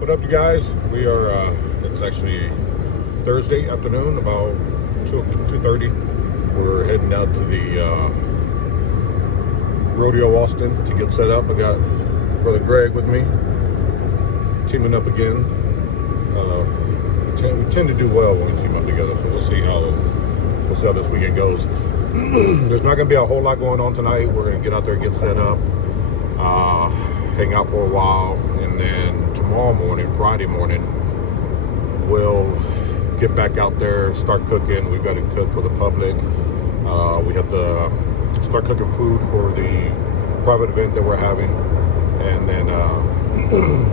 What up, you guys? We are, it's actually Thursday afternoon, about 2:30. We're heading out to the Rodeo Austin to get set up. I got Brother Greg with me, teaming up again. We tend to do well when we team up together, so we'll see how this weekend goes. There's not going to be a whole lot going on tonight. We're going to get out there and get set up, hang out for a while, and then tomorrow morning, Friday morning, we'll get back out there, start cooking. We've got to cook for the public. We have to start cooking food for the private event that we're having, and then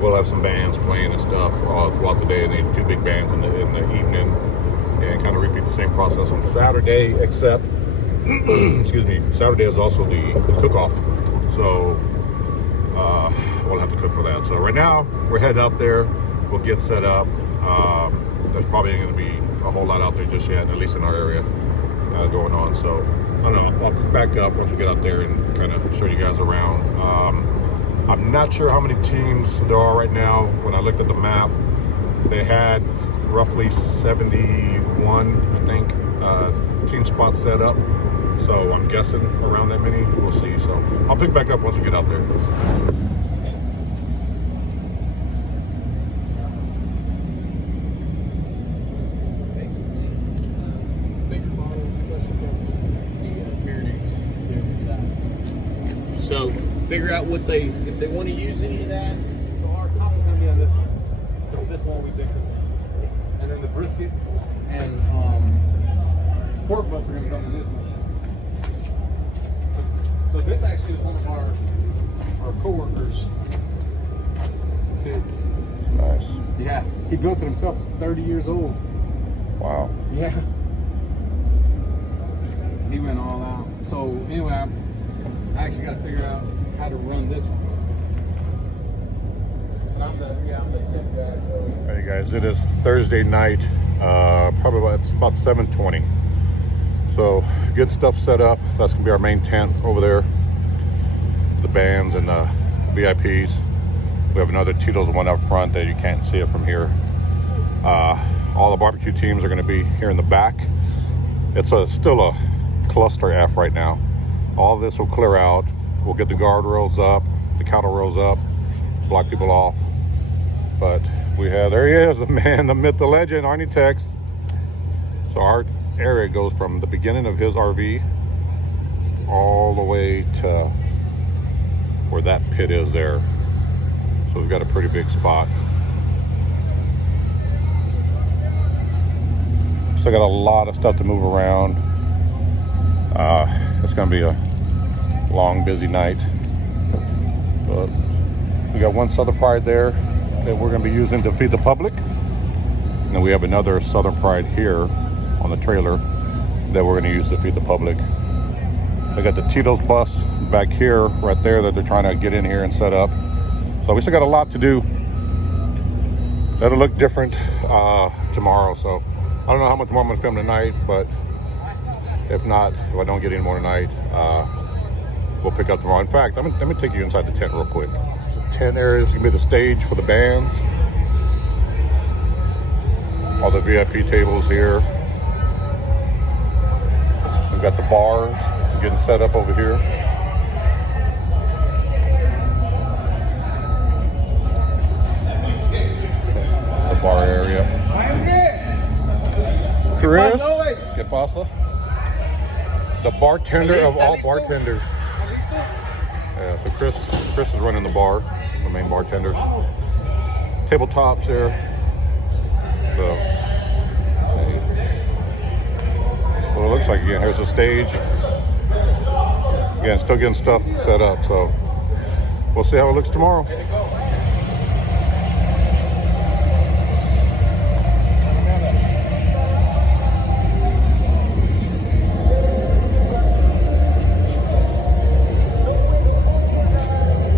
we'll have some bands playing and stuff throughout the day, and then two big bands in the evening, and kind of repeat the same process on Saturday, except excuse me, Saturday is also the cook-off, so we'll have to cook for that. So right now we're headed out there. We'll get set up. There's probably ain't going to be a whole lot out there just yet, at least in our area, going on. So I don't know, I'll back up once we get out there and kind of show you guys around. I'm not sure how many teams there are right now. When I looked at the map, they had roughly 71, I think, team spots set up. So I'm guessing around that many. We'll see. So I'll pick back up once we get out there. So figure out what if they want to use any of that. So our top is going to be on this one. This one we picked. And then the briskets and pork butts are going to come to this one. So this actually is one of our coworkers. Kids. Nice. Yeah, he built it himself. He's 30 years old. Wow. Yeah. He went all out. So anyway, I actually got to figure out how to run this one. I'm the tip guy. So. Hey guys, it is Thursday night. It's about 7:20. So get stuff set up. That's gonna be our main tent over there. The bands and the VIPs. We have another TITO'S one up front that you can't see it from here. All the barbecue teams are gonna be here in the back. It's still a cluster F right now. All this will clear out. We'll get the guardrails up, the cattle rows up, block people off. But there he is, the man, the myth, the legend, Ausin TX. So our area goes from the beginning of his RV all the way to where that pit is there. So we've got a pretty big spot. Still got a lot of stuff to move around. It's gonna be a long, busy night. But we got one Southern Pride there that we're gonna be using to feed the public. And then we have another Southern Pride here on the trailer that we're gonna use to feed the public. I got the TITO'S bus back here, right there, that they're trying to get in here and set up. So we still got a lot to do. That'll look different tomorrow. So I don't know how much more I'm gonna film tonight, but if not, if I don't get any more tonight, we'll pick up tomorrow. In fact, let me take you inside the tent real quick. So tent area is gonna be the stage for the bands. All the VIP tables here. We've got the bars getting set up over here. The bar area. Chris, ¿qué pasa? The bartender of all bartenders. Yeah, so Chris is running the bar, the main bartenders. Tabletops there. So that's what it looks like. Again, here's the stage. Again, still getting stuff set up, so we'll see how it looks tomorrow.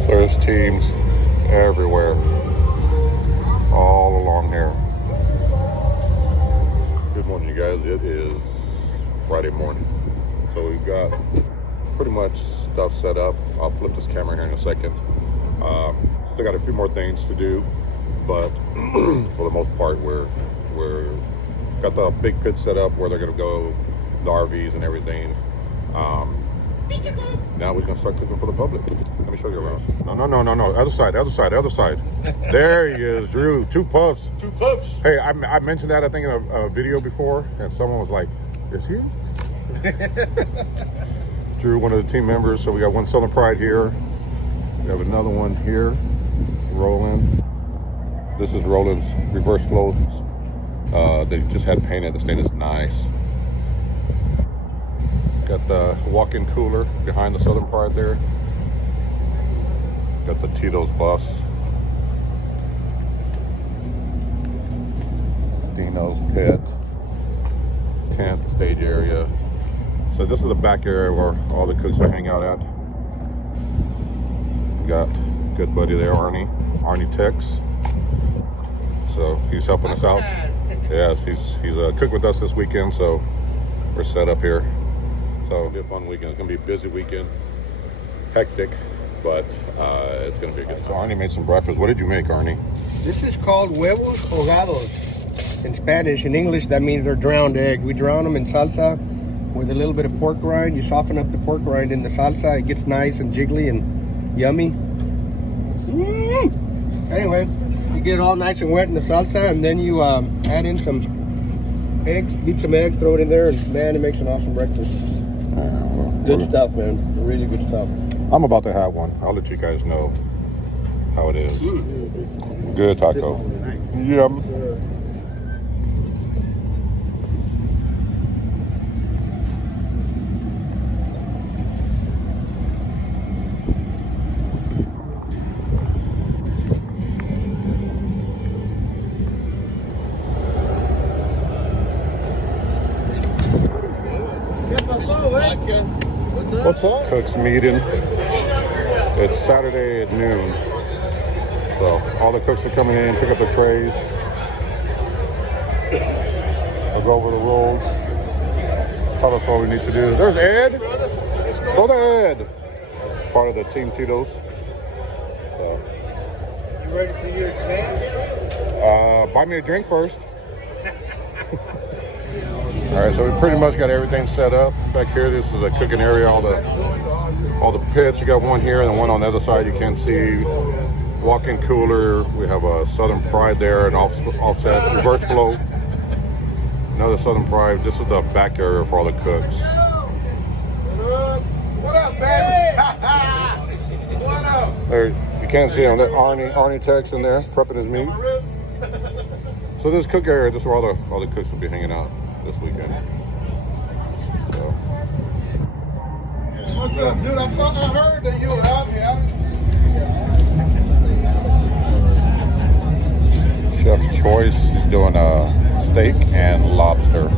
There's teams everywhere, all along here. Good morning, you guys. It is Friday morning. So we've got pretty much stuff set up. I'll flip this camera here in a second. Still got a few more things to do. but for the most part, we're got the big pit set up where they're gonna go, the RVs and everything. Now we're gonna start cooking for the public. Let me show you around. No. Other side. There he is, Drew. 2 puffs. 2 puffs. Hey, I mentioned that I think in a video before, and someone was like, "Is he?" Drew, one of the team members. So we got one Southern Pride here. We have another one here. Roland. This is Roland's reverse flow. They just had painted. The stain is nice. Got the walk-in cooler behind the Southern Pride there. Got the TITO'S bus. Dino's pit. Tent, stage area. So this is the back area where all the cooks will hang out at. Got good buddy there, Ausin TX. So he's helping us out. Yes, he's a cook with us this weekend, so we're set up here. So it'll be a fun weekend. It's gonna be a busy weekend, hectic, but it's gonna be a good. So Arnie made some breakfast. What did you make, Arnie? This is called huevos ahogados in Spanish. In English, that means they're drowned egg. We drown them in salsa with a little bit of pork rind. You soften up the pork rind in the salsa. It gets nice and jiggly and yummy. Anyway, you get it all nice and wet in the salsa, and then you add in some eggs, beat some eggs, throw it in there, and man, it makes an awesome breakfast. Good stuff, man. Really good stuff. I'm about to have one. I'll let you guys know how it is. Good taco. Yum. What's up? Cooks meeting. It's Saturday at noon. So all the cooks are coming in, pick up the trays. We'll go over the rules. Tell us what we need to do. There's Ed. Go to Ed. Part of the Team TITO'S. So. You ready for your exam? Buy me a drink first. All right, so we pretty much got everything set up back here. This is a cooking area, all the pits. You got one here and one on the other side you can't see. Walk-in cooler. We have a Southern Pride there, an offset reverse flow. Another Southern Pride. This is the back area for all the cooks. What up, baby? What up? There, you can't see him. There, Ausin TX in there prepping his meat. So this cook area, this is where all the cooks will be hanging out this weekend. So. What's up, dude? I heard that you were out here. Chef's choice. He's doing a steak and lobster.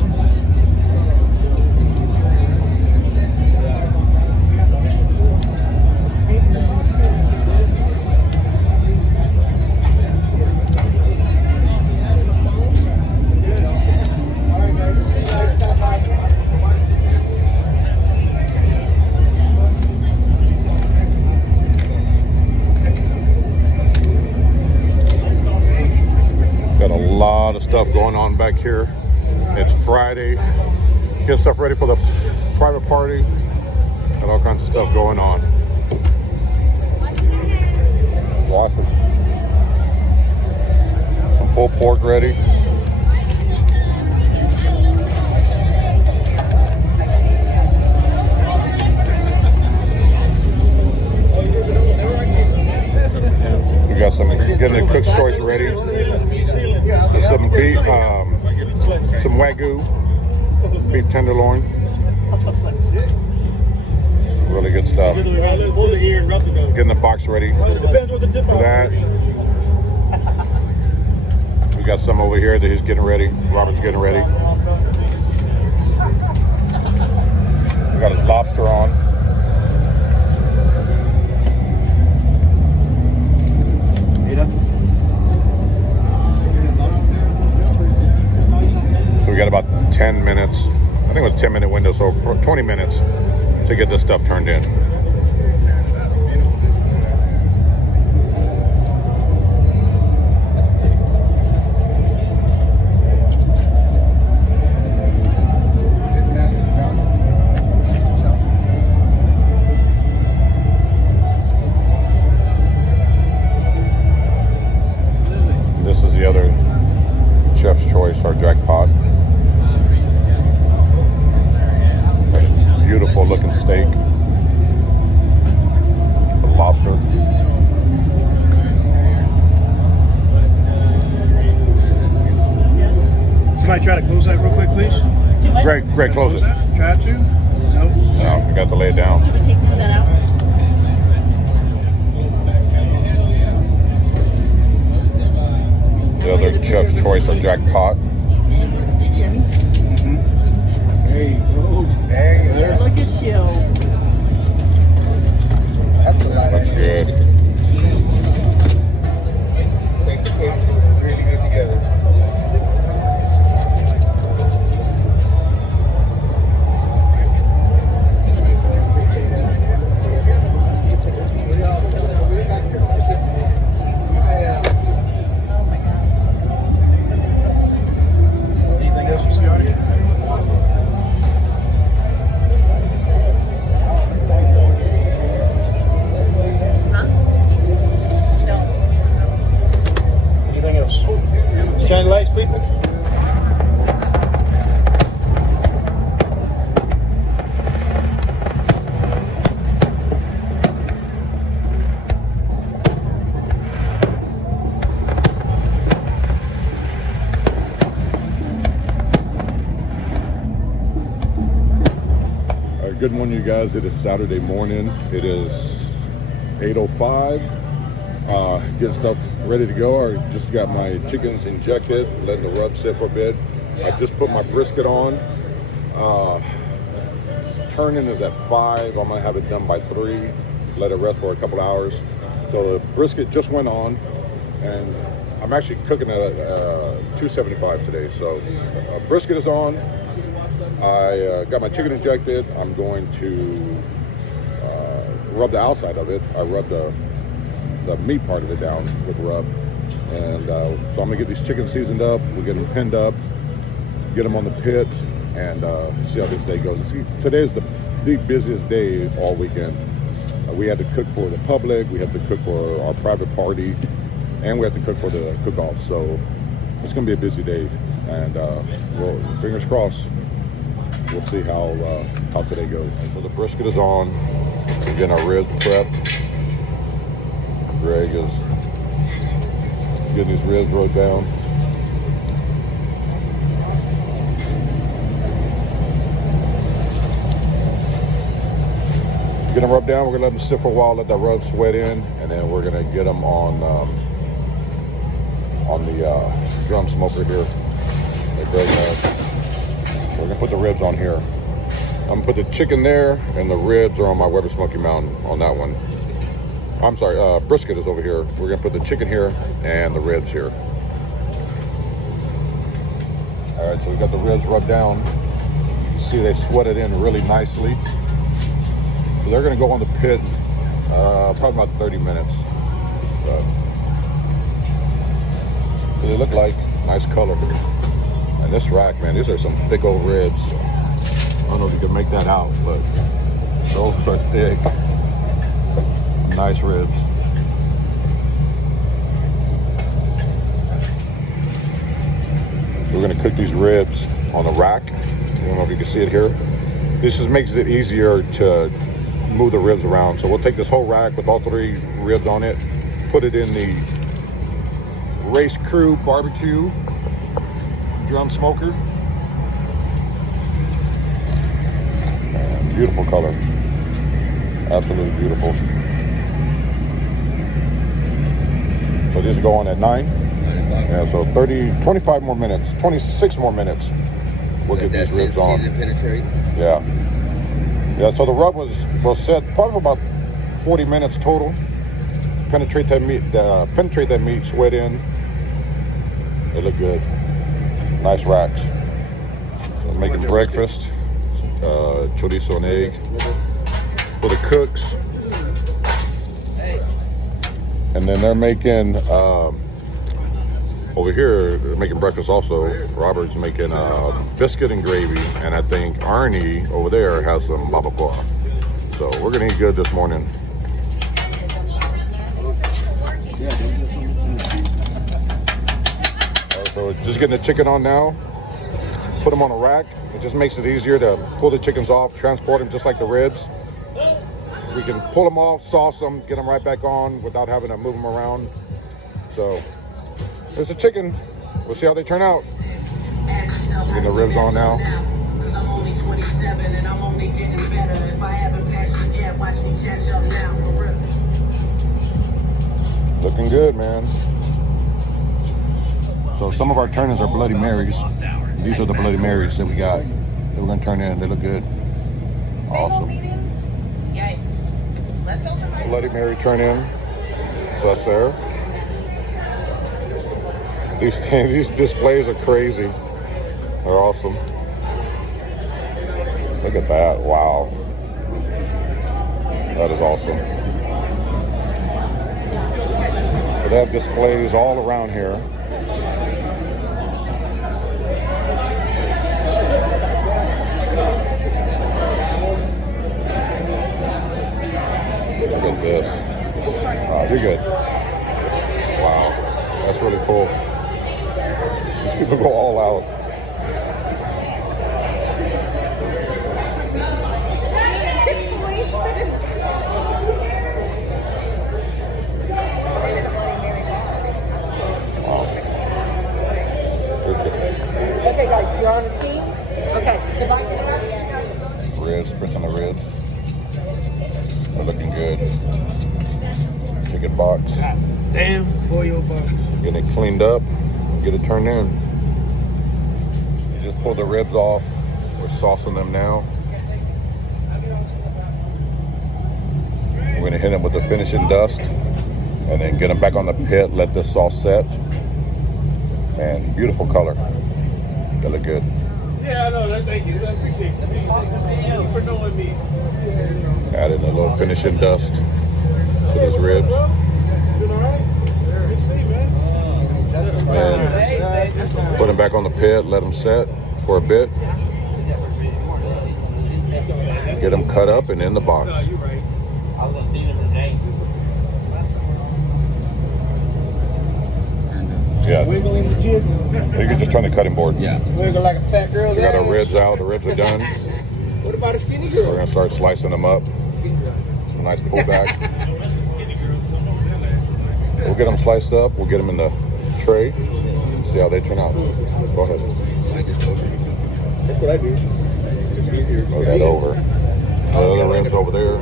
Lot of stuff going on back here. It's Friday. Get stuff ready for the private party. Got all kinds of stuff going on. Washing. Some pulled pork ready. We got some getting the cook's choice ready. Some beef, some Wagyu, beef tenderloin. Really good stuff. Getting the box ready for that. We got some over here that he's getting ready. Robert's getting ready. We got his lobster on. We got about 10 minutes. I think it was a 10-minute window, so 20 minutes to get this stuff turned in. choice, our jackpot. Beautiful looking steak. The lobster. Somebody try to close that real quick, please. Great, close it. That? Try to? Nope. No, we got to lay it down. Can we take some of that out? The other chef's choice, our jackpot. There you go. There. Look at you. That's the light. Looks good. Really good together. Anything else you see on here? Anything else? Shine lights, people. Good morning, you guys. It is Saturday morning. It is 8:05. Getting stuff ready to go. I just got my chickens injected, letting the rub sit for a bit. I just put my brisket on. Turning is at 5. I'm gonna have it done by 3. Let it rest for a couple hours. So the brisket just went on, and I'm actually cooking at 275 today. So brisket is on. I got my chicken injected. I'm going to rub the outside of it. I rubbed the meat part of it down with rub. And so I'm gonna get these chickens seasoned up. We'll get them pinned up, get them on the pit, and see how this day goes. See, today is the busiest day all weekend. We had to cook for the public, we had to cook for our private party, and we had to cook for the cook-off. So it's gonna be a busy day, and well, fingers crossed. We'll see how today goes. So the brisket is on. We're getting our ribs prepped. Greg is getting his ribs rode down. Get them rubbed down. We're gonna let them sit for a while, let that rub sweat in, and then we're gonna get them on the drum smoker here that Greg has. We're gonna put the ribs on here. I'm gonna put the chicken there, and the ribs are on my Weber Smoky Mountain on that one. I'm sorry, brisket is over here. We're gonna put the chicken here and the ribs here. All right, so we got the ribs rubbed down. You see they sweated in really nicely. So they're gonna go on the pit probably about 30 minutes. So they look like nice color. And this rack, man, these are some thick old ribs. I don't know if you can make that out, but those are thick. Nice ribs. We're gonna cook these ribs on the rack. I don't know if you can see it here. This just makes it easier to move the ribs around. So we'll take this whole rack with all 3 ribs on it, put it in the Race Crew barbecue drum smoker. Beautiful color. Absolutely beautiful. So these go on at 9. Yeah, so 25 more minutes, 26 more minutes. We'll get these ribs on. Penetrate. Yeah. Yeah, so the rub was set probably for about 40 minutes total. Penetrate that meat, sweat in. They look good. Nice racks. So I'm making breakfast, chorizo and egg for the cooks. And then they're making, over here, they're making breakfast also. Robert's making biscuit and gravy. And I think Arnie over there has some barbacoa. So we're gonna eat good this morning. So So just getting the chicken on now. Put them on a rack. It just makes it easier to pull the chickens off, transport them just like the ribs. We can pull them off, sauce them, get them right back on without having to move them around. So there's the chicken. We'll see how they turn out. Getting the ribs on now. Cause I'm only 27 and I'm only getting better. If I haven't passed you yet, watch me catch up now for real. Looking good, man. So some of our turnings are Bloody Marys. These are the Bloody Marys that we got. That we're gonna turn in. They look good. Awesome. Meetings? Yikes. Let's open my Bloody Mary turn in. So that's there. These displays are crazy. They're awesome. Look at that. Wow. That is awesome. So they have displays all around here. Look at this. Oh, you're good. Wow. That's really cool. These people go all out. Wow. Okay, guys, you're on a team? Okay. Ribs, press on the ribs. They're looking good. Chicken box. Damn, for your box. Get it cleaned up. Get it turned in. You just pull the ribs off. We're saucing them now. We're gonna hit them with the finishing dust and then get them back on the pit, let this sauce set. And beautiful color. They look good. Yeah, I know that. Thank you. I appreciate you. Thank you for knowing me. Add in a little finishing dust to those ribs. Doing all right? Good to see you, man. And put them back on the pit, let them set for a bit. Get them cut up and in the box. No, you're right. I was going to see them today. Yeah. Wiggling the jig. You can just turn the cutting board. Yeah. Wiggle like a fat girl's We got our ass. ribs out, the ribs are done. What about a skinny We're girl? gonna start slicing them up. Some nice pullback. We'll get them sliced up, we'll get them in the tray, see how they turn out. Go ahead. That's what I do. Move that over. The other ribs over there.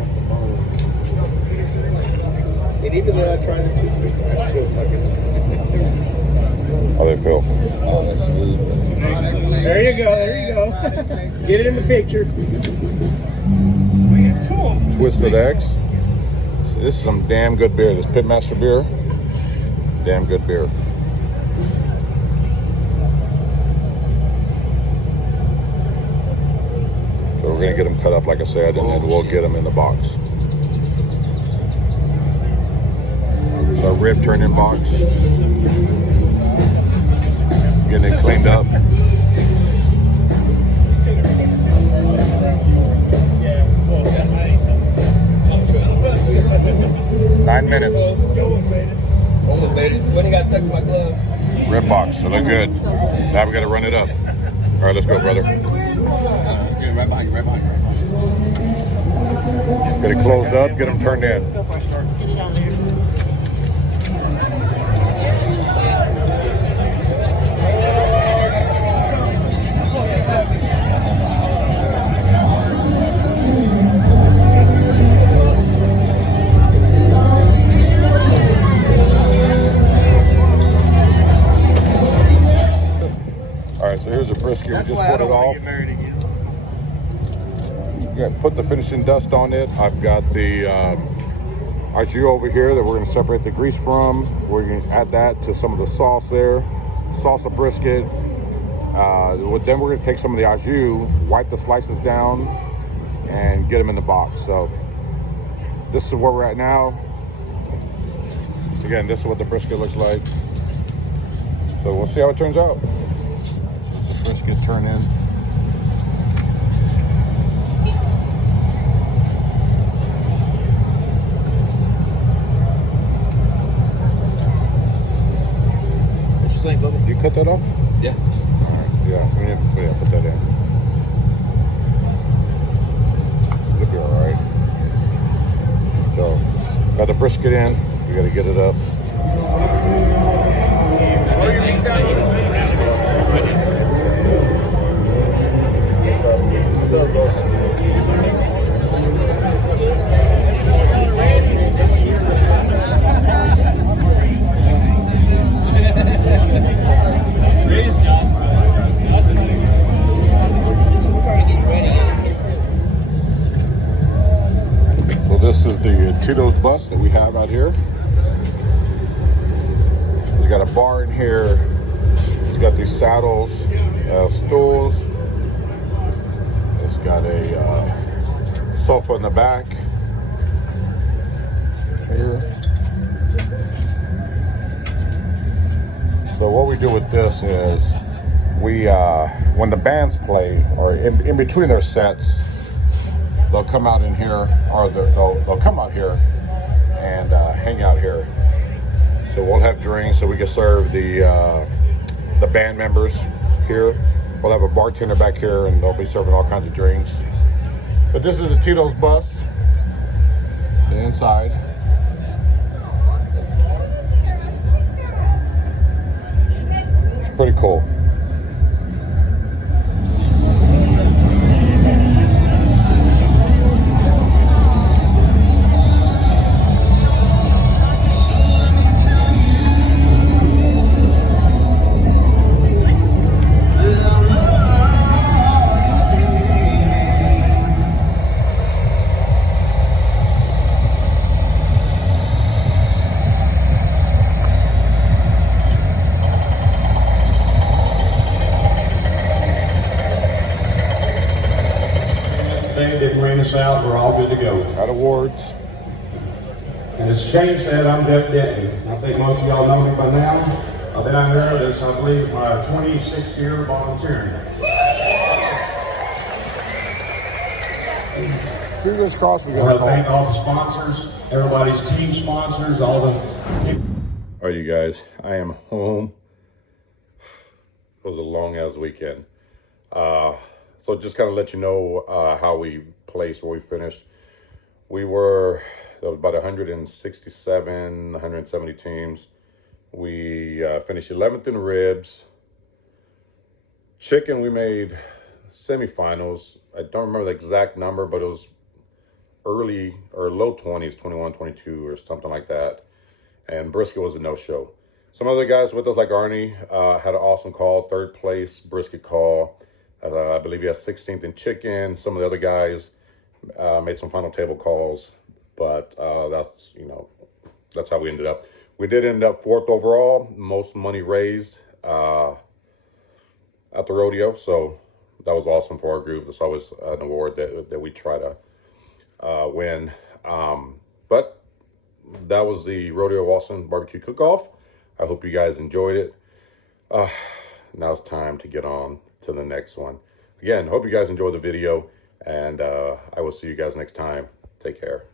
And even though I tried the toothpick, I still fucking. How they feel? Oh, that's smooth. There you go, there you go. Get it in the picture. Twisted X. So this is some damn good beer. This Pitmaster beer. Damn good beer. So we're gonna get them cut up like I said, and then we'll get them in the box. So rib turn-in box. Getting it cleaned up. Yeah, well, that might. 9 minutes. Almost made it. When he got stuck to my glove. Rib box. So they're good. Now we gotta run it up. All right, let's go, brother. Right behind you, right behind you. Get it closed up. Get them turned in. So here's a brisket. We just put it off. Yeah, put the finishing dust on it. I've got the au jus over here that we're going to separate the grease from. We're going to add that to some of the sauce there. Salsa brisket. Then we're going to take some of the au jus, wipe the slices down, and get them in the box. So this is where we're at now. Again, this is what the brisket looks like. So we'll see how it turns out. Brisket turn in. you think, Bubba? You cut that off? Yeah. Yeah, we need to put that in. It'll be all right. So, got the brisket in. We got to get it up. So this is the TITO'S bus that we have out here. It's got a bar in here. It's got these saddles, stools. It's got a sofa in the back here. So what we do with this is we, when the bands play or in between their sets, they'll come out in here, or they'll come out here and hang out here. So we'll have drinks, so we can serve the band members here. We'll have a bartender back here, and they'll be serving all kinds of drinks. But this is the TITO'S bus, the inside. It's pretty cool. They didn't rain us out. We're all good to go. Got awards. And as Shane said, I'm Jeff Denton. I think most of y'all know me by now. I've been out here this, I believe, my 26th year volunteering. Fingers crossed we I got a want to call. thank all the sponsors, everybody's team sponsors, all the... All right, you guys, I am home. It was a long ass weekend. So just kind of let you know how we placed, where we finished. There was about 167, 170 teams. We finished 11th in ribs. Chicken, we made semifinals. I don't remember the exact number, but it was early or low 20s, 21, 22 or something like that. And brisket was a no-show. Some other guys with us, like Arnie, had an awesome call, 3rd place brisket call. I believe he had 16th in chicken. Some of the other guys made some final table calls, but that's how we ended up. We did end up 4th overall, most money raised at the rodeo, so that was awesome for our group. It's always an award that we try to win. But that was the Rodeo Austin BBQ Cook-Off. I hope you guys enjoyed it. Now it's time to get on to the next one. Again, hope you guys enjoyed the video, and I will see you guys next time. Take care.